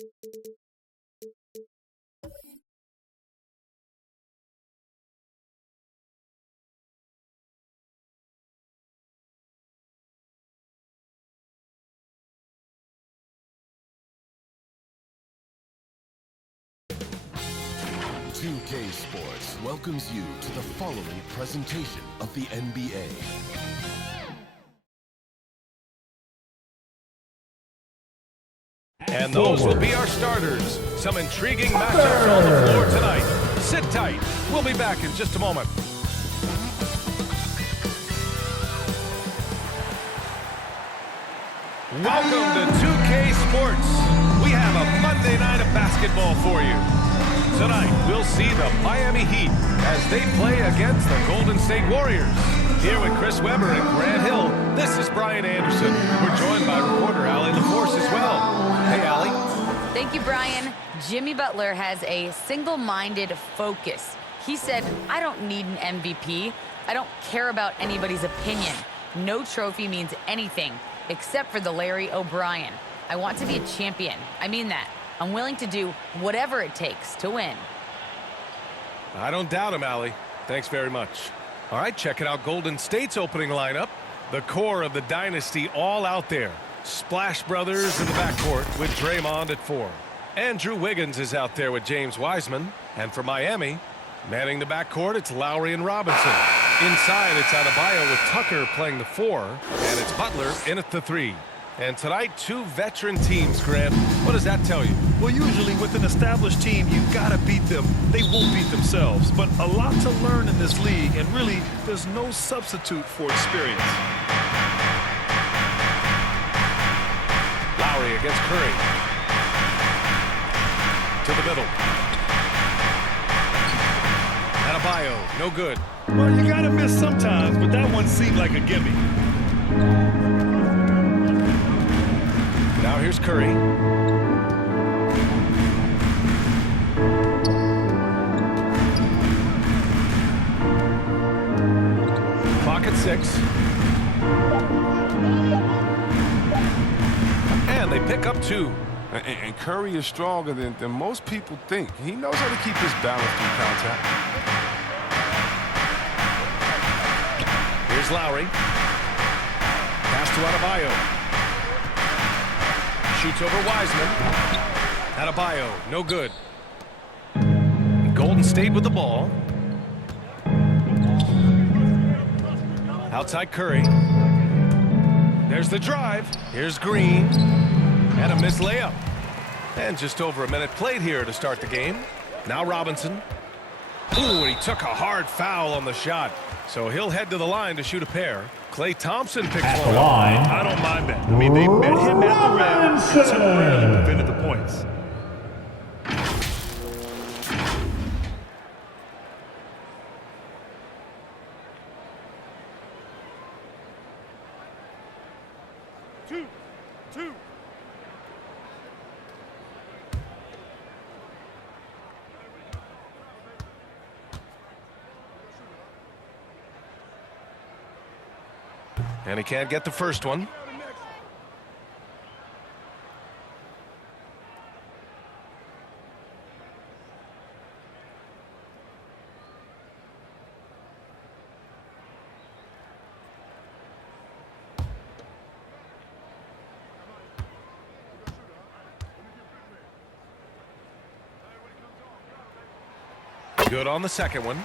2K Sports welcomes you to the following presentation of the NBA. And those will be our starters. Some intriguing matchups on the floor tonight. Sit tight. We'll be back in just a moment. Welcome to 2K Sports. We have a Monday night of basketball for you. Tonight, we'll see the Miami Heat as they play against the Golden State Warriors. Here with Chris Webber and Grant Hill, this is Brian Anderson. We're joined by reporter Allie LaForce as well. Hey, Allie. Thank you, Brian. Jimmy Butler has a single-minded focus. He said, I don't need an MVP. I don't care about anybody's opinion. No trophy means anything except for the Larry O'Brien. I want to be a champion. I mean that. I'm willing to do whatever it takes to win. I don't doubt him, Allie. Thanks very much. All right, checking out Golden State's opening lineup. The core of the dynasty all out there. Splash Brothers in the backcourt with Draymond at 4. Andrew Wiggins is out there with James Wiseman. And for Miami, manning the backcourt, it's Lowry and Robinson. Inside, it's Adebayo with Tucker playing the 4. And it's Butler in at the 3. And tonight, 2 veteran teams, Grant. What does that tell you? Well, usually with an established team, you've got to beat them. They won't beat themselves. But a lot to learn in this league, and really, there's no substitute for experience. Lowry against Curry. To the middle. Adebayo, no good. Well, you got to miss sometimes, but that one seemed like a gimme. Now here's Curry. Clock at 6. And they pick up 2. And Curry is stronger than most people think. He knows how to keep his balance through contact. Here's Lowry. Pass to Adebayo. Shoots over Wiseman. Adebayo, no good. Golden State with the ball. Outside Curry. There's the drive. Here's Green. And a missed layup. And just over a minute played here to start the game. Now Robinson. Ooh, and he took a hard foul on the shot. So he'll head to the line to shoot a pair. Klay Thompson picks one up. I don't mind that. I mean, they met him at the rim and temporarily prevented the points. Two. And he can't get the first one. Good on the second one.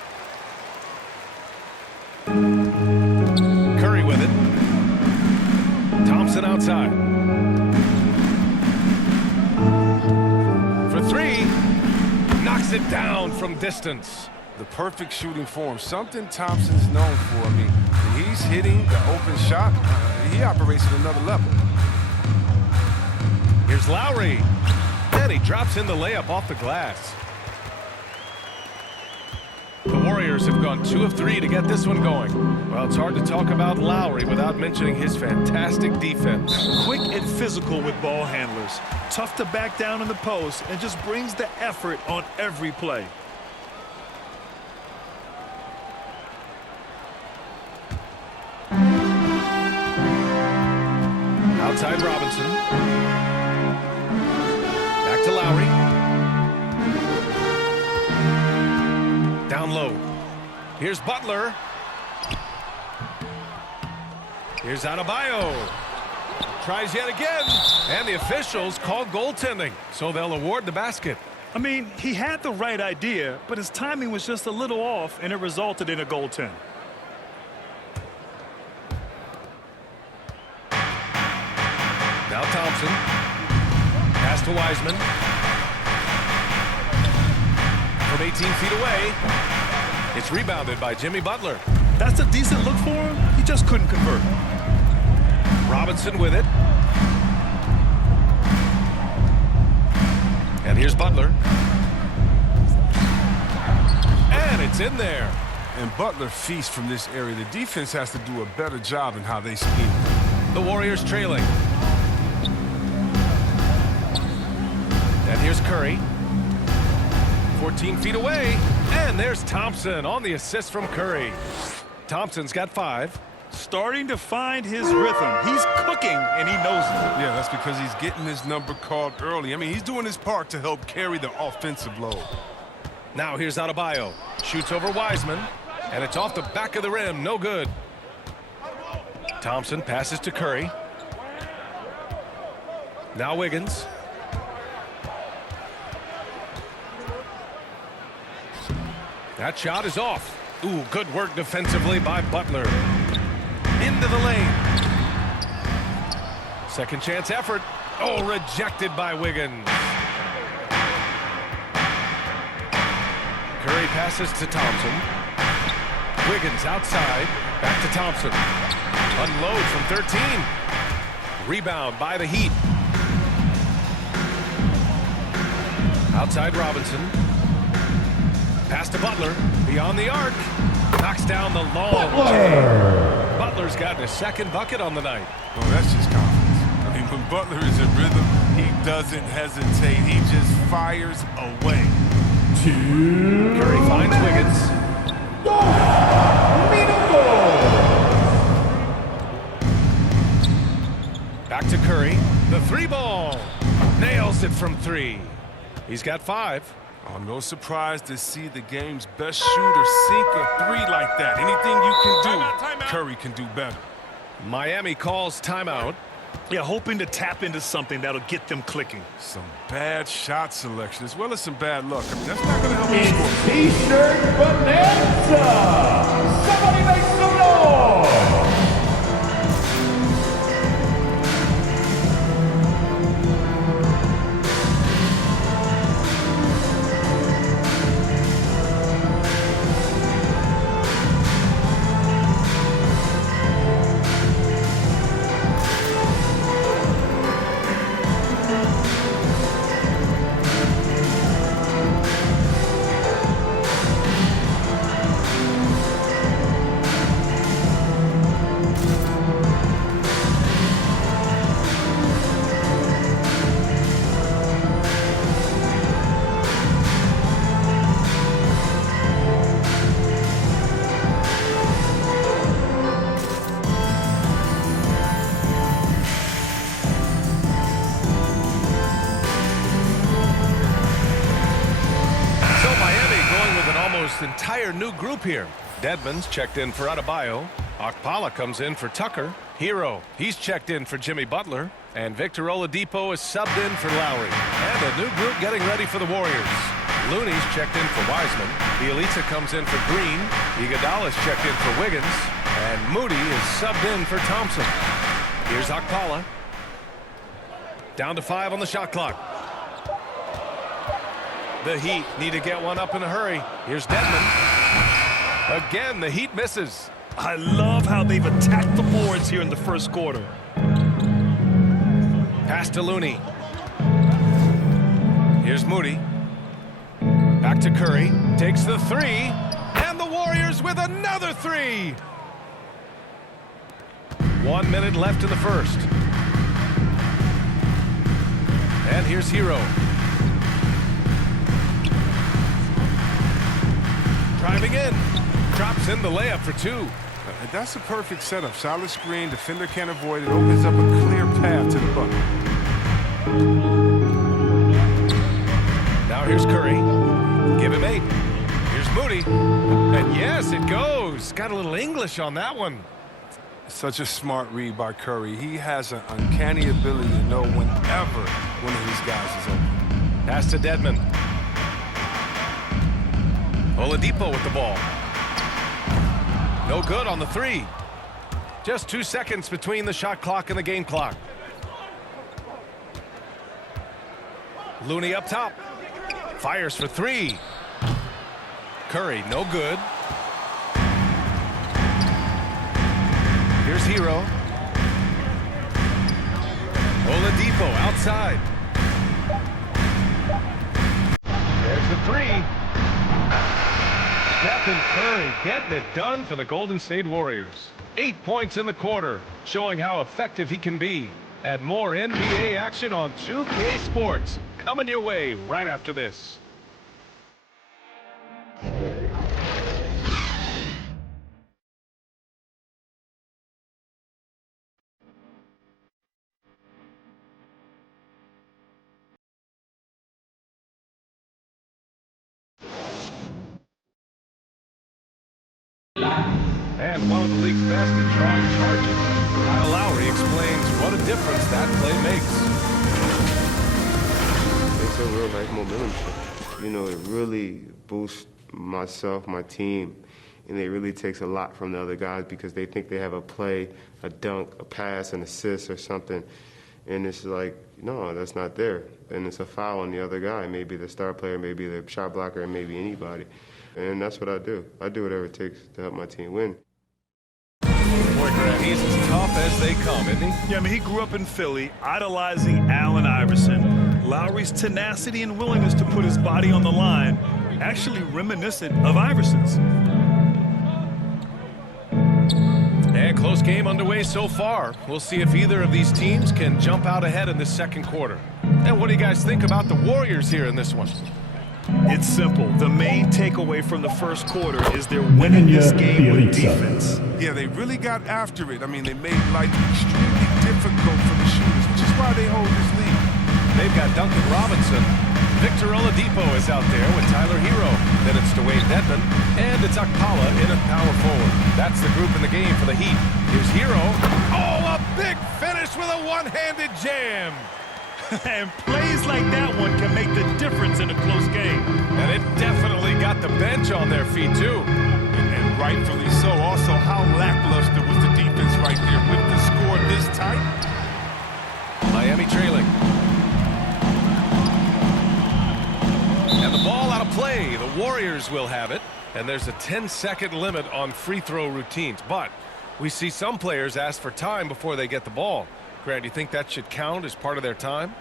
Curry with it. Thompson outside. For 3. Knocks it down from distance. The perfect shooting form. Something Thompson's known for. I mean, when he's hitting the open shot, he operates at another level. Here's Lowry. And he drops in the layup off the glass. The Warriors have gone 2 of 3 to get this one going. Well, it's hard to talk about Lowry without mentioning his fantastic defense. Quick and physical with ball handlers. Tough to back down in the post and just brings the effort on every play. Outside Robinson. Back to Here's Butler. Here's Adebayo. Tries yet again. And the officials call goaltending, so they'll award the basket. I mean, he had the right idea, but his timing was just a little off, and it resulted in a goaltend. Now Thompson. Pass to Wiseman. From 18 feet away. It's rebounded by Jimmy Butler. That's a decent look for him. He just couldn't convert. Robinson with it. And here's Butler. And it's in there. And Butler feasts from this area. The defense has to do a better job in how they scheme. The Warriors trailing. And here's Curry. 14 feet away. And there's Thompson on the assist from Curry. Thompson's got 5. Starting to find his rhythm. He's cooking, and he knows it. Yeah, that's because he's getting his number called early. I mean, he's doing his part to help carry the offensive load. Now here's Adebayo. Shoots over Wiseman. And it's off the back of the rim. No good. Thompson passes to Curry. Now Wiggins. That shot is off. Ooh, good work defensively by Butler. Into the lane. Second chance effort. Oh, rejected by Wiggins. Curry passes to Thompson. Wiggins outside. Back to Thompson. Unload from 13. Rebound by the Heat. Outside Robinson. Pass to Butler. Beyond the arc. Knocks down the long Butler. Butler's gotten his second bucket on the night. Oh, that's just confidence. I mean, when Butler is in rhythm, he doesn't hesitate. He just fires away. Curry finds Wiggins. Back to Curry. The 3-ball. Nails it from 3. He's got 5. Oh, no surprise to see the game's best shooter sink a 3 like that. Anything you can do, Timeout. Curry can do better. Miami calls timeout. Yeah, hoping to tap into something that'll get them clicking. Some bad shot selection as well as some bad luck. I mean, that's not going to help you score. T-shirt bonanza! Somebody make some noise! Entire new group here. Dedmon's checked in for Adebayo. Okpala comes in for Tucker. Hero, he's checked in for Jimmy Butler. And Victor Oladipo is subbed in for Lowry. And a new group getting ready for the Warriors. Looney's checked in for Wiseman. Bielitsa comes in for Green. Iguodala's checked in for Wiggins. And Moody is subbed in for Thompson. Here's Okpala. Down to 5 on the shot clock. The Heat need to get one up in a hurry. Here's Dedmon. Again, the Heat misses. I love how they've attacked the boards here in the first quarter. Pass to Looney. Here's Moody. Back to Curry. Takes the 3. And the Warriors with another 3. 1 minute left in the first. And here's Hero. Driving in. Drops in the layup for 2. That's a perfect setup. Solid screen. Defender can't avoid it. Opens up a clear path to the bucket. Now here's Curry. Give him 8. Here's Moody. And Yes, it goes. Got a little English on that one. Such a smart read by Curry. He has an uncanny ability to know whenever one of his guys is open. Pass to Dedmon. Oladipo with the ball. No good on the three. Just 2 seconds between the shot clock and the game clock. Looney up top. Fires for three. Curry, no good. Here's Hero. Oladipo outside. There's the three. Stephen Curry getting it done for the Golden State Warriors. 8 points in the quarter, showing how effective he can be. And more NBA action on 2K Sports. Coming your way right after this. And one of the league's best at drawing charges. Kyle Lowry explains what a difference that play makes. It's a real life momentum shift. You know, it really boosts myself, my team, and it really takes a lot from the other guys because they think they have a play, a dunk, a pass, an assist or something. And it's like, no, that's not there. And it's a foul on the other guy, maybe the star player, maybe the shot blocker, maybe anybody. And that's what I do. I do whatever it takes to help my team win. Boy, Grant, he's as tough as they come, isn't he? Yeah, I mean, he grew up in Philly, idolizing Allen Iverson. Lowry's tenacity and willingness to put his body on the line, actually reminiscent of Iverson's. And close game underway so far. We'll see if either of these teams can jump out ahead in this second quarter. And what do you guys think about the Warriors here in this one? It's simple. The main takeaway from the first quarter is they're winning this game with defense. Yeah, they really got after it. I mean, they made life extremely difficult for the shooters, which is why they hold this lead. They've got Duncan Robinson. Victor Oladipo is out there with Tyler Hero. Then it's Dwayne Dedmon. And it's Akpala in at power forward. That's the group in the game for the Heat. Here's Hero. Oh, a big finish with a one-handed jam. And plays like that one can make the difference in a close game. And it definitely got the bench on their feet, too. And rightfully so. Also, how lackluster was the defense right there with the score this tight? Miami trailing. And the ball out of play. The Warriors will have it. And there's a 10-second limit on free throw routines. But we see some players ask for time before they get the ball. Grant, do you think that should count as part of their time?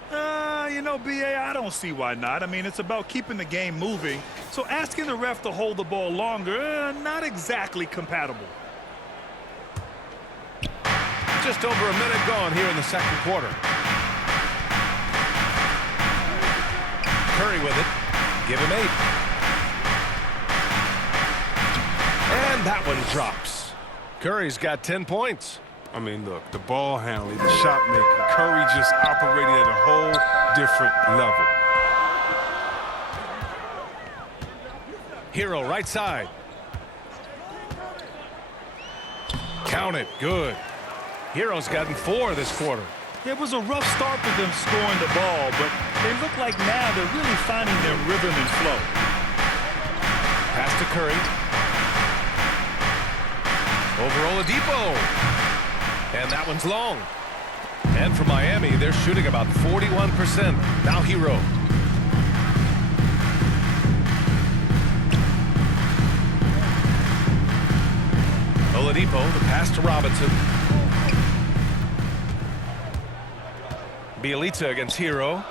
You know, B.A., I don't see why not. I mean, it's about keeping the game moving. So asking the ref to hold the ball longer, not exactly compatible. Just over a minute gone here in the second quarter. Curry with it. Give him 8. And that one drops. Curry's got 10 points. I mean, look, the ball handling, the shot making, Curry just operated at a whole different level. Hero right side. Count it. Good. Hero's gotten 4 this quarter. It was a rough start for them scoring the ball, but they look like now they're really finding their rhythm and flow. Pass to Curry. Over Oladipo. And that one's long. And for Miami, they're shooting about 41%. Now Hero. Oladipo, the pass to Robinson. Bielitsa against Hero.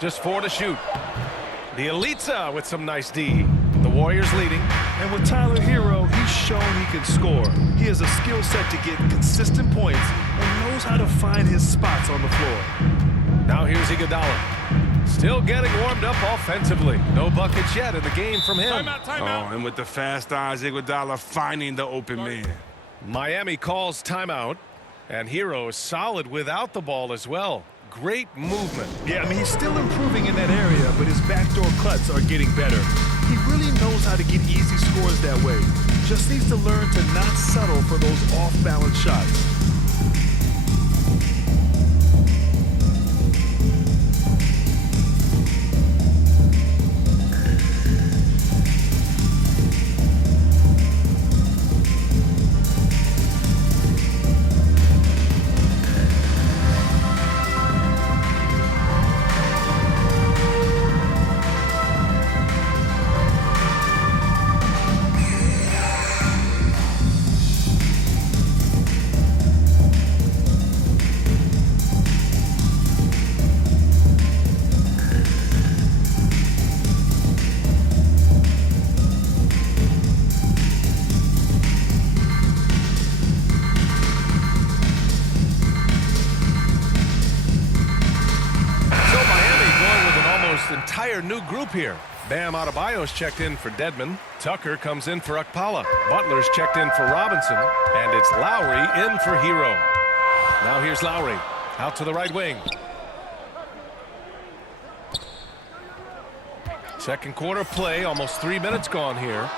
Just 4 to shoot. Bielitsa with some nice D. The Warriors leading. And with Tyler Hero, he's shown he can score. He has a skill set to get consistent points and knows how to find his spots on the floor. Now here's Iguodala. Still getting warmed up offensively. No buckets yet in the game from him. Oh, and with the fast eyes, Iguodala finding the open man. Miami calls timeout. And Hero is solid without the ball as well. Great movement. Yeah, I mean, he's still improving in that area, but his backdoor cuts are getting better. He really knows how to get easy scores that way. Just needs to learn to not settle for those off-balance shots. Entire new group here. Bam Adebayo's checked in for Dedmon. Tucker comes in for Okpala. Butler's checked in for Robinson. And it's Lowry in for Hero. Now here's Lowry. Out to the right wing. Second quarter play. Almost 3 minutes gone here.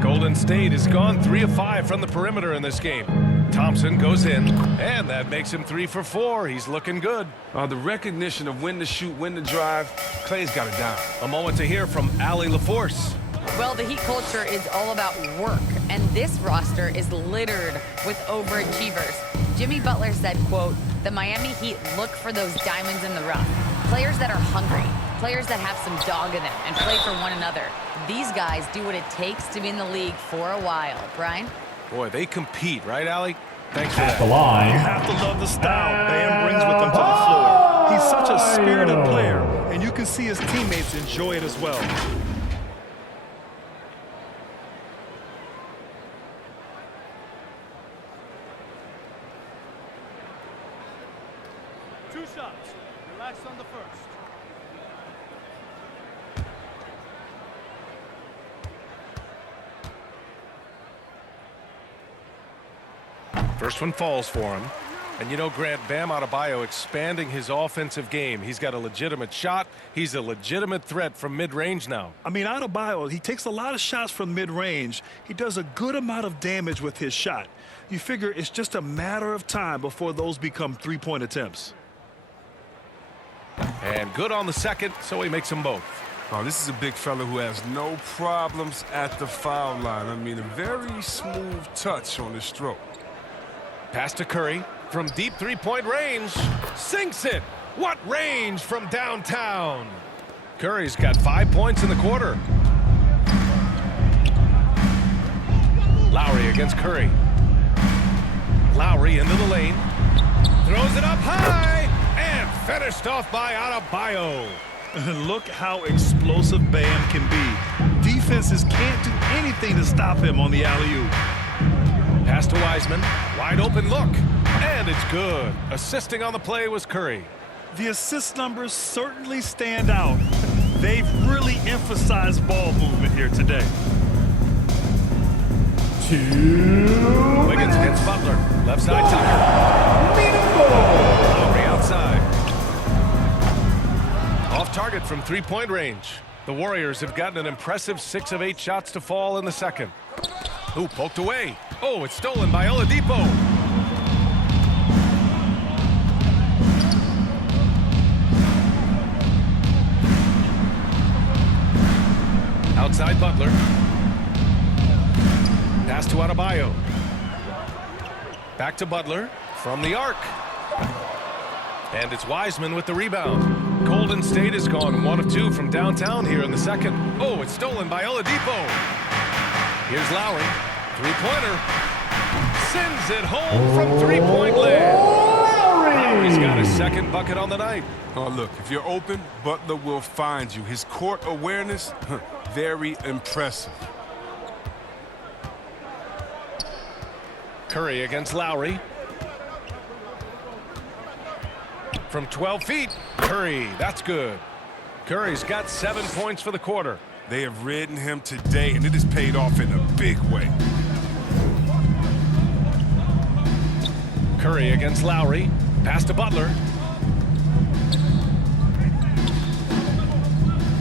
Golden State has gone 3 of 5 from the perimeter in this game. Thompson goes in, and that makes him 3 for 4. He's looking good. The recognition of when to shoot, when to drive, Clay's got it down. A moment to hear from Allie LaForce. Well, the Heat culture is all about work, and this roster is littered with overachievers. Jimmy Butler said, quote, "The Miami Heat look for those diamonds in the rough. Players that are hungry, players that have some dog in them and play for one another. These guys do what it takes to be in the league for a while." Brian? Boy, they compete, right, Allie? Thanks for At that. the line. You have to love the style Bam brings with him to the floor. He's such a spirited player, and you can see his teammates enjoy it as well. Two shots. Relax on the first. First one falls for him. And you know, Grant, Bam Adebayo expanding his offensive game. He's got a legitimate shot. He's a legitimate threat from mid-range now. I mean, Adebayo, he takes a lot of shots from mid-range. He does a good amount of damage with his shot. You figure it's just a matter of time before those become three-point attempts. And good on the second, so he makes them both. Oh, this is a big fella who has no problems at the foul line. I mean, a very smooth touch on his stroke. Pass to Curry from deep three-point range. Sinks it. What range from downtown? Curry's got 5 points in the quarter. Lowry against Curry. Lowry into the lane. Throws it up high. And finished off by Adebayo. Look how explosive Bam can be. Defenses can't do anything to stop him on the alley-oop. Pass to Wiseman. Wide open look. And it's good. Assisting on the play was Curry. The assist numbers certainly stand out. They've really emphasized ball movement here today. 2 Wiggins against Butler. Left side Tucker. Lowry outside. Off target from three-point range. The Warriors have gotten an impressive 6 of 8 shots to fall in the second. Ooh, poked away. Oh, it's stolen by Oladipo. Outside Butler. Pass to Adebayo. Back to Butler from the arc. And it's Wiseman with the rebound. Golden State has gone 1 of 2 from downtown here in the second. Oh, it's stolen by Oladipo. Here's Lowry. Three-pointer. Sends it home from three-point land. Lowry's got his second bucket on the night. Oh, look, if you're open, Butler will find you. His court awareness, very impressive. Curry against Lowry. From 12 feet, Curry, that's good. Curry's got 7 points for the quarter. They have ridden him today, and it has paid off in a big way. Curry against Lowry. Pass to Butler.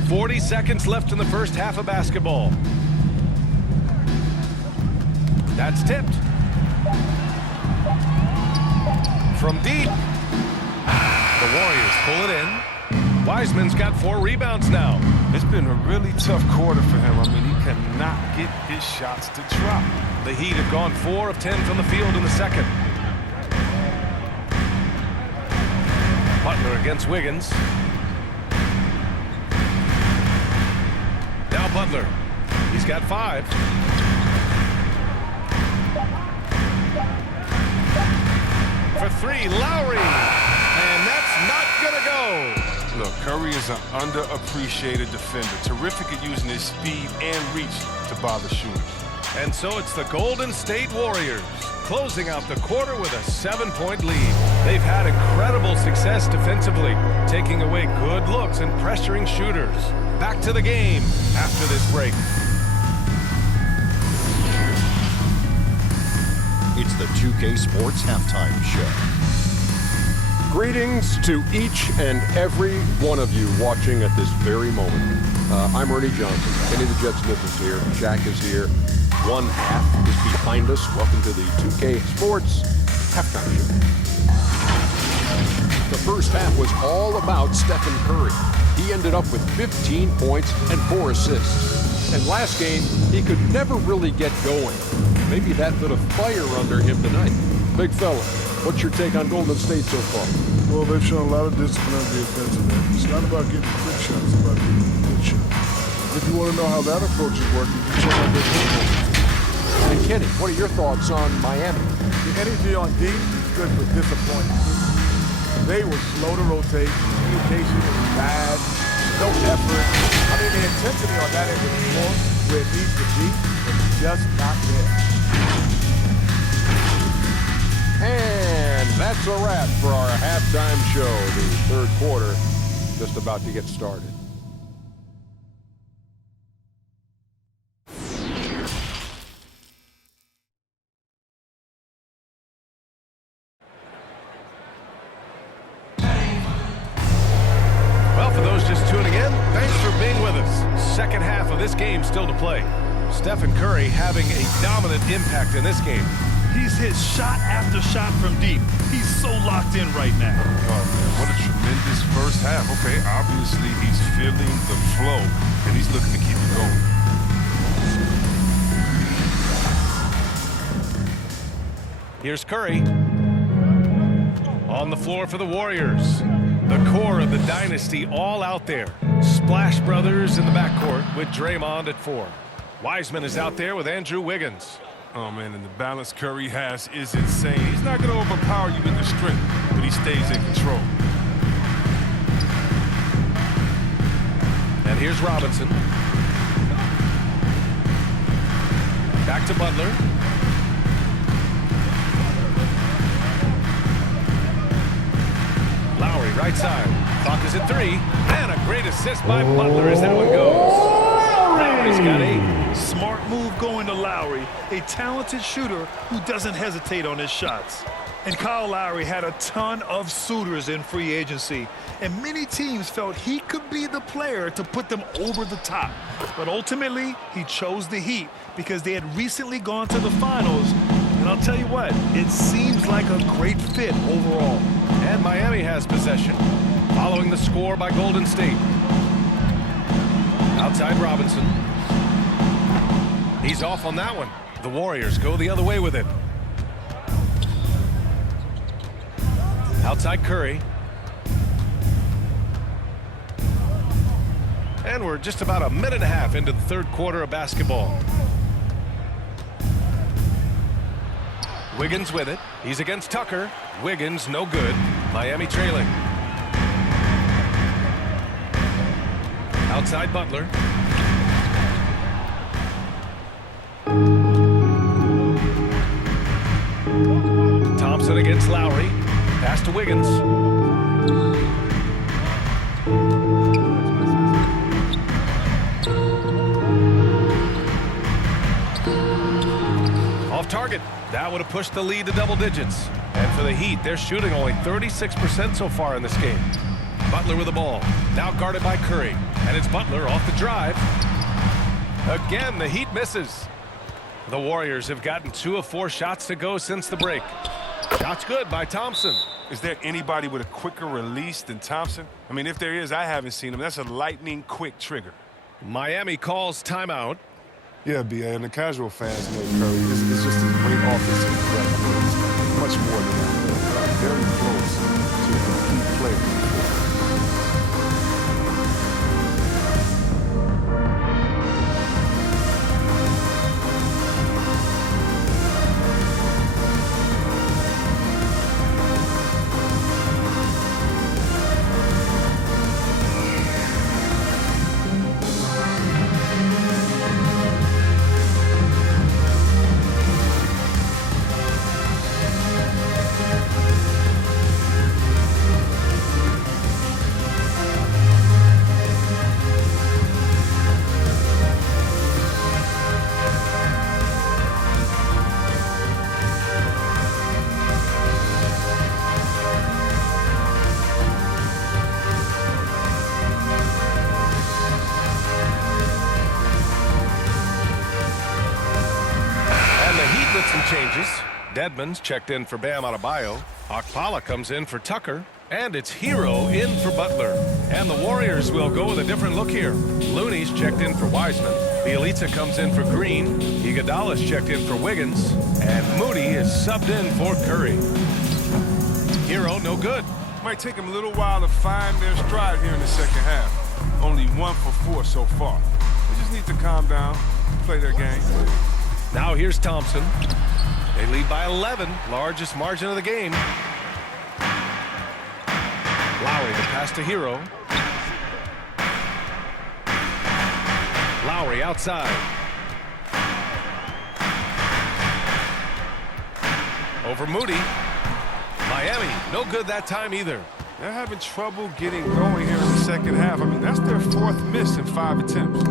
40 seconds left in the first half of basketball. That's tipped. From deep. The Warriors pull it in. Wiseman's got 4 rebounds now. It's been a really tough quarter for him. I mean, he cannot get his shots to drop. The Heat have gone 4 of 10 from the field in the second. Butler against Wiggins. Now Butler. He's got 5. For 3, Lowry. And that's not gonna go. Look, Curry is an underappreciated defender. Terrific at using his speed and reach to bother shooters. And so it's the Golden State Warriors closing out the quarter with a 7-point lead. They've had incredible success defensively, taking away good looks and pressuring shooters. Back to the game after this break. It's the 2K Sports Halftime Show. Greetings to each and every one of you watching at this very moment. I'm Ernie Johnson. Kenny the Jet Smith is here. Shaq is here. One half is behind us. Welcome to the 2K Sports Halftime Show. The first half was all about Stephen Curry. He ended up with 15 points and 4 assists. And last game, he could never really get going. Maybe that lit a fire under him tonight. Big fella, what's your take on Golden State so far? Well, they've shown a lot of discipline on the offensive end. It's not about getting quick shots, it's about getting good shots. If you want to know how that approach is working, you check out their football. And Kenny, what are your thoughts on Miami? The energy on D is good for disappointment. They were slow to rotate. Communication was bad. No effort. I mean, the intensity on that end of the floor, where it needs to be, is just not there. And that's a wrap for our halftime show. The third quarter just about to get started. Well, for those just tuning in, thanks for being with us. Second half of this game still to play. Stephen Curry having a dominant impact in this game. He's hit shot after shot from deep. He's so locked in right now. Oh, man, what a tremendous first half. Okay, obviously he's feeling the flow, and he's looking to keep it going. Here's Curry. On the floor for the Warriors. The core of the dynasty all out there. Splash Brothers in the backcourt with Draymond at 4. Wiseman is out there with Andrew Wiggins. Oh, man, and the balance Curry has is insane. He's not going to overpower you with the strength, but he stays in control. And here's Robinson. Back to Butler. Lowry, right side. Clock is at 3. And a great assist by Butler as that one goes. Lowry's got 8. Smart move going to Lowry, a talented shooter who doesn't hesitate on his shots. And Kyle Lowry had a ton of suitors in free agency, and many teams felt he could be the player to put them over the top. But ultimately, he chose the Heat because they had recently gone to the finals. And I'll tell you what, it seems like a great fit overall. And Miami has possession, following the score by Golden State. Outside Robinson. He's off on that one. The Warriors go the other way with it. Outside Curry. And we're just about a minute and a half into the third quarter of basketball. Wiggins with it. He's against Tucker. Wiggins no good. Miami trailing. Outside Butler. Thompson against Lowry. Pass to Wiggins. Off target. That would have pushed the lead to double digits. And for the Heat, they're shooting only 36% so far in this game. Butler with the ball. Now guarded by Curry. And it's Butler off the drive. Again, the Heat misses. The Warriors have gotten 2 of 4 shots to go since the break. Shot's good by Thompson. Is there anybody with a quicker release than Thompson? I mean, if there is, I haven't seen him. That's a lightning quick trigger. Miami calls timeout. Yeah, B.A., and the casual fans know Curry is just a great offensive threat. I mean, it's much more than that. Very close to a complete player. Changes. Dedmon's checked in for Bam Adebayo. Okpala comes in for Tucker. And it's Hero in for Butler. And the Warriors will go with a different look here. Looney's checked in for Wiseman. Bielitsa comes in for Green. Iguodala's checked in for Wiggins. And Moody is subbed in for Curry. Hero no good. Might take him a little while to find their stride here in the second half. Only 1 for 4 so far. They just need to calm down, play their game. Now here's Thompson. They lead by 11, largest margin of the game. Lowry, the pass to Hero. Lowry outside. Over Moody. Miami, no good that time either. They're having trouble getting going here in the second half. I mean, that's their 4th miss in 5 attempts.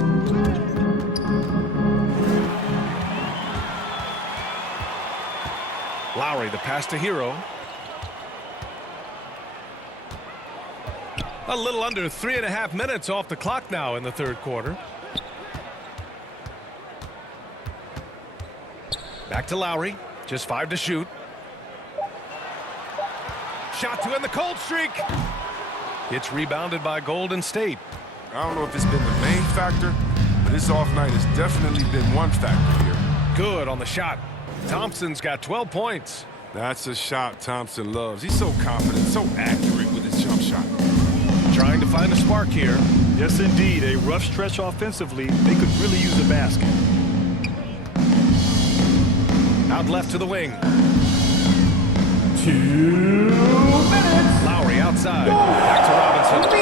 Lowry, the pass to Hero. A little under 3.5 minutes off the clock now in the third quarter. Back to Lowry. Just 5 to shoot. Shot to end the cold streak. It's rebounded by Golden State. I don't know if it's been the main factor, but this off night has definitely been one factor here. Good on the shot. Thompson's got 12 points. That's a shot Thompson loves. He's so confident, so accurate with his jump shot. Trying to find a spark here. Yes, indeed. A rough stretch offensively. They could really use a basket. Out left to the wing. 2 minutes. Lowry outside. Back to Robinson.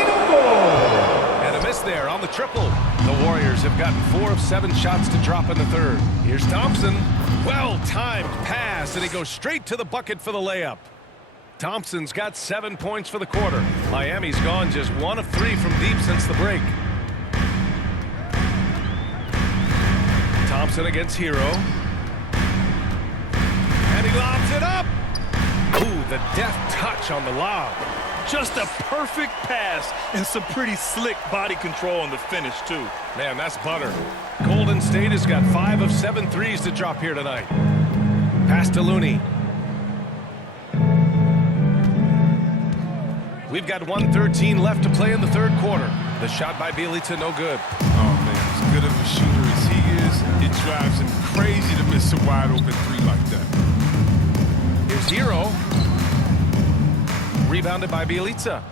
And a miss there on the triple. The Warriors have gotten 4 of 7 shots to drop in the third. Here's Thompson. Well-timed pass, and he goes straight to the bucket for the layup. Thompson's got 7 points for the quarter. Miami's gone just 1 of 3 from deep since the break. Thompson against Hero. And he lobs it up. Ooh, the deft touch on the lob. Just a perfect pass and some pretty slick body control on the finish, too. Man, that's butter. Golden State has got 5 of 7 threes to drop here tonight. Pass to Looney. We've got 1:13 left to play in the third quarter. The shot by Bielitsa, no good. Oh, man, as good of a shooter as he is, it drives him crazy to miss a wide-open 3 like that. Here's Hero. Rebounded by Bielitsa.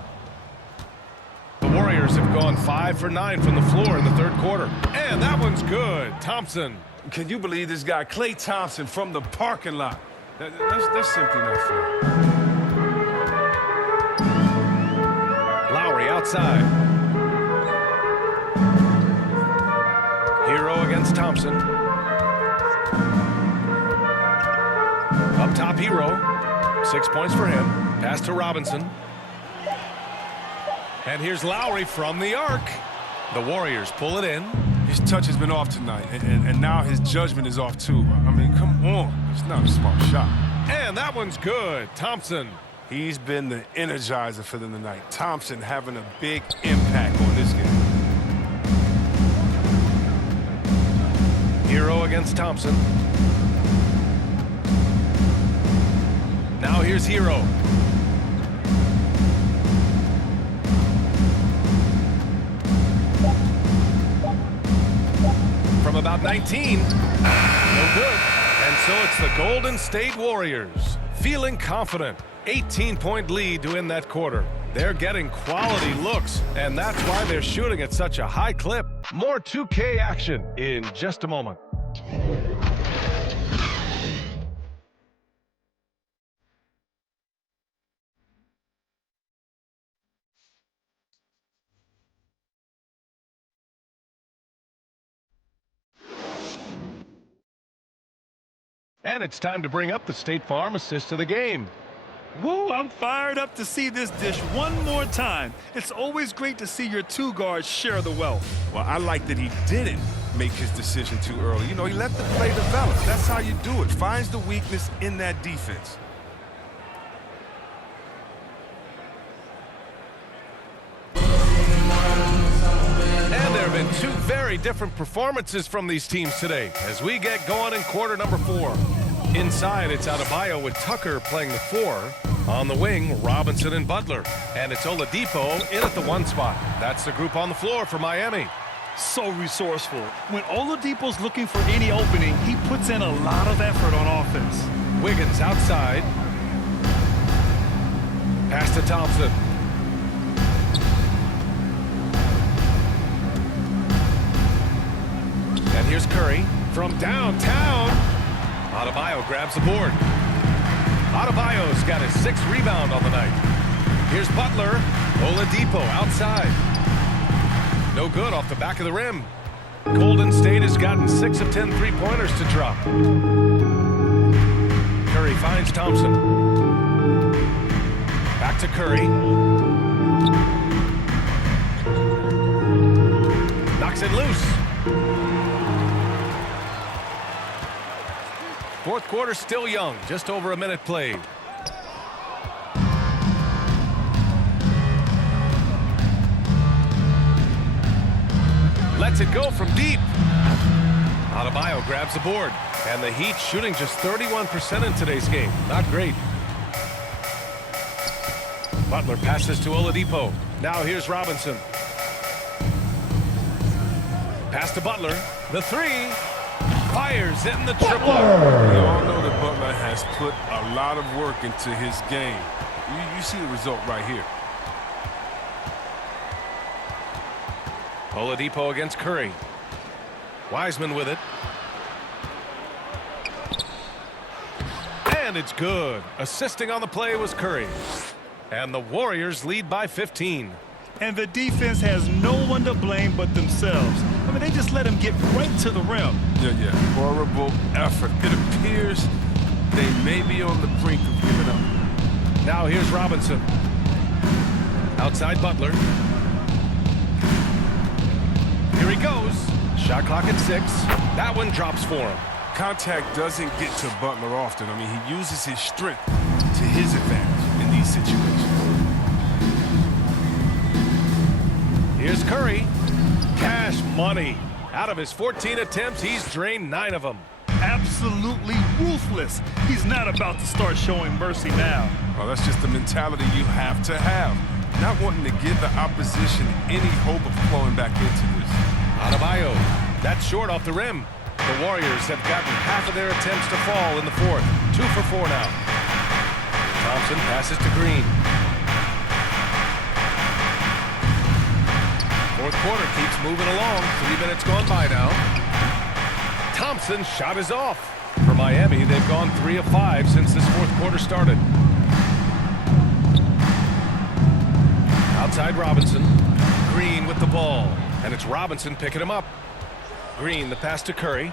The Warriors have gone 5 for 9 from the floor in the third quarter. And that one's good. Thompson. Can you believe this guy, Klay Thompson, from the parking lot? That's simply not fair. Lowry outside. Hero against Thompson. Up top, Hero. 6 points for him. Pass to Robinson. And here's Lowry from the arc. The Warriors pull it in. His touch has been off tonight, and now his judgment is off too. I mean, come on. It's not a smart shot. And that one's good. Thompson. He's been the energizer for them tonight. Thompson having a big impact on this game. Hero against Thompson. Now here's Hero. From about 19. No good. And so it's the Golden State Warriors feeling confident. 18-point lead to end that quarter. They're getting quality looks, and that's why they're shooting at such a high clip. More 2K action in just a moment. And it's time to bring up the State Farm assist of the game. Woo, I'm fired up to see this dish one more time. It's always great to see your two guards share the wealth. Well, I like that he didn't make his decision too early. You know, he let the play develop. That's how you do it. Finds the weakness in that defense. And there have been two very different performances from these teams today as we get going in quarter number 4. Inside, it's Adebayo with Tucker playing the 4. On the wing, Robinson and Butler. And it's Oladipo in at the 1 spot. That's the group on the floor for Miami. So resourceful. When Oladipo's looking for any opening, he puts in a lot of effort on offense. Wiggins outside. Pass to Thompson. And here's Curry from downtown. Adebayo grabs the board. Adebayo's got his 6th rebound on the night. Here's Butler. Oladipo outside. No good off the back of the rim. Golden State has gotten 6 of 10 3-pointers to drop. Curry finds Thompson. Back to Curry. Knocks it loose. Fourth quarter still young, just over a minute played. Lets it go from deep. Adebayo grabs the board, and the Heat shooting just 31% in today's game. Not great. Butler passes to Oladipo. Now here's Robinson. Pass to Butler. The 3. Fires in the triple. We all know that Butler has put a lot of work into his game. You see the result right here. Oladipo against Curry. Wiseman with it. And it's good. Assisting on the play was Curry. And the Warriors lead by 15. And the defense has no one to blame but themselves. I mean, they just let him get right to the rim. Yeah. Horrible effort. It appears they may be on the brink of giving up. Now here's Robinson. Outside Butler. Here he goes. Shot clock at 6. That one drops for him. Contact doesn't get to Butler often. I mean, he uses his strength to his advantage in these situations. Here's Curry. Cash money. Out of his 14 attempts, he's drained 9 of them. Absolutely ruthless. He's not about to start showing mercy now. Well, that's just the mentality you have to have. Not wanting to give the opposition any hope of flowing back into this. Adebayo. That's short off the rim. The Warriors have gotten half of their attempts to fall in the 4th. 2 for 4 now. Thompson passes to Green. Fourth quarter keeps moving along. 3 minutes gone by now. Thompson's shot is off. For Miami, they've gone 3 of 5 since this fourth quarter started. Outside Robinson. Green with the ball. And it's Robinson picking him up. Green, the pass to Curry.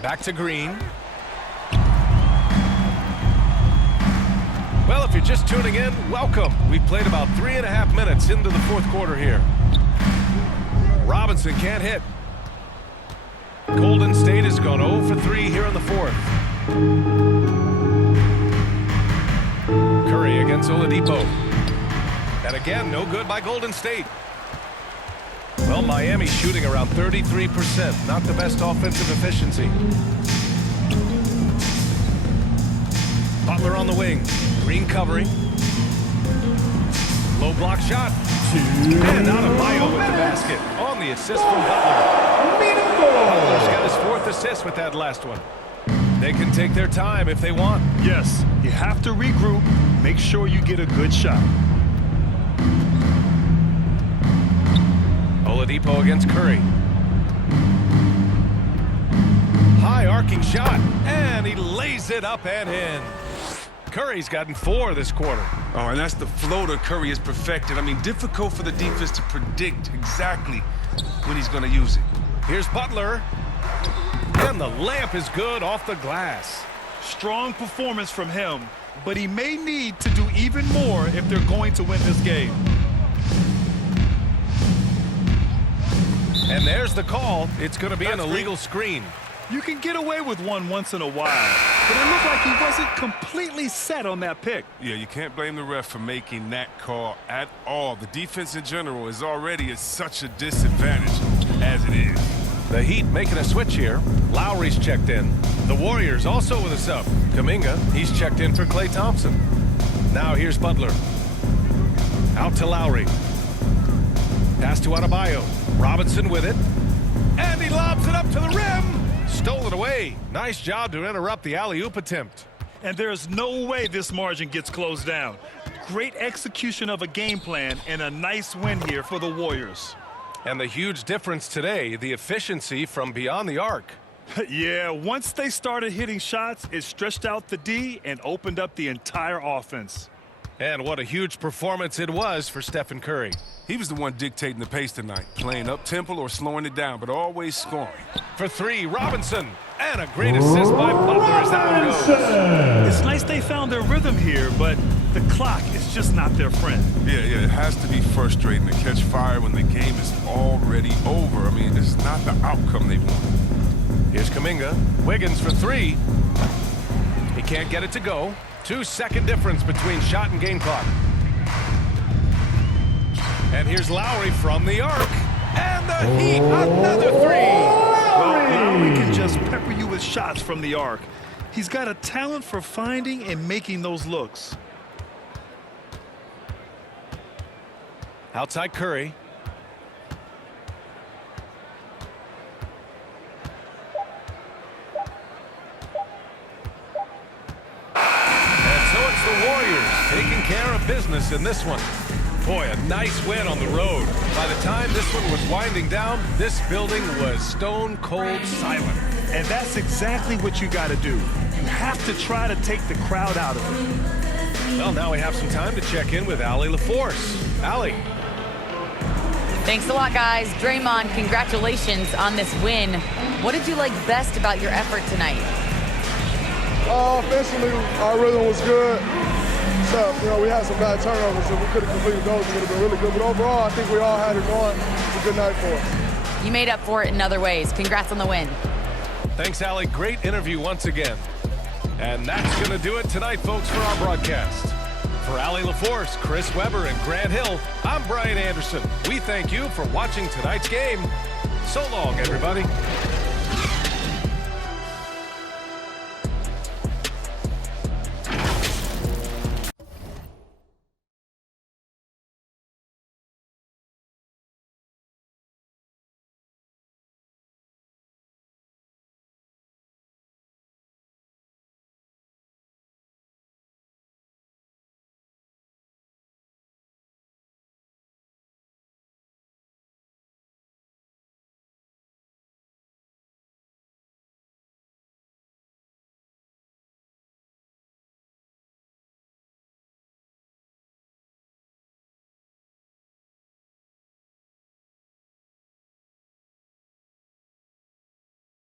Back to Green. Well, if you're just tuning in, welcome. We've played about 3.5 minutes into the fourth quarter here. Robinson can't hit. Golden State has gone 0 for 3 here in the fourth. Curry against Oladipo. And again, no good by Golden State. Well, Miami's shooting around 33%. Not the best offensive efficiency. Butler on the wing. Green covering. Low block shot. And Adebayo with the basket on the assist from Butler. Butler's got his 4th assist with that last one. They can take their time if they want. Yes, you have to regroup. Make sure you get a good shot. Oladipo against Curry. High arcing shot, and he lays it up and in. Curry's gotten 4 this quarter. Oh, and that's the floater Curry has perfected. I mean, difficult for the defense to predict exactly when he's going to use it. Here's Butler. And the layup is good off the glass. Strong performance from him, but he may need to do even more if they're going to win this game. And there's the call. It's going to be an illegal screen. You can get away with one once in a while, but it looked like he wasn't completely set on that pick. Yeah, you can't blame the ref for making that call at all. The defense in general is already at such a disadvantage as it is. The Heat making a switch here. Lowry's checked in. The Warriors also with a sub. Kuminga, he's checked in for Klay Thompson. Now here's Butler. Out to Lowry. Pass to Adebayo. Robinson with it. And he lobs it up to the rim. Stole it away. Nice job to interrupt the alley-oop attempt. And there's no way this margin gets closed down. Great execution of a game plan and a nice win here for the Warriors. And the huge difference today, the efficiency from beyond the arc. Yeah, once they started hitting shots, it stretched out the D and opened up the entire offense. And what a huge performance it was for Stephen Curry. He was the one dictating the pace tonight, playing up-tempo or slowing it down, but always scoring. For 3, Robinson. And a great assist by Butler as that one goes. It's nice they found their rhythm here, but the clock is just not their friend. Yeah, it has to be frustrating to catch fire when the game is already over. I mean, it's not the outcome they wanted. Here's Kuminga. Wiggins for 3. He can't get it to go. 2-second difference between shot and game clock. And here's Lowry from the arc. And the Heat, another 3. Well, Lowry can just pepper you with shots from the arc. He's got a talent for finding and making those looks. Outside Curry. The Warriors taking care of business in this one. Boy, a nice win on the road. By the time this one was winding down, this building was stone cold silent. And that's exactly what you got to do. You have to try to take the crowd out of it. Well, now we have some time to check in with Allie LaForce. Allie. Thanks a lot, guys. Draymond, congratulations on this win. What did you like best about your effort tonight? Offensively, our rhythm was good. So, we had some bad turnovers, so we could have completed those. It would have been really good. But overall, I think we all had it going. It was a good night for us. You made up for it in other ways. Congrats on the win. Thanks, Allie. Great interview once again. And that's going to do it tonight, folks, for our broadcast. For Allie LaForce, Chris Webber, and Grant Hill, I'm Brian Anderson. We thank you for watching tonight's game. So long, everybody.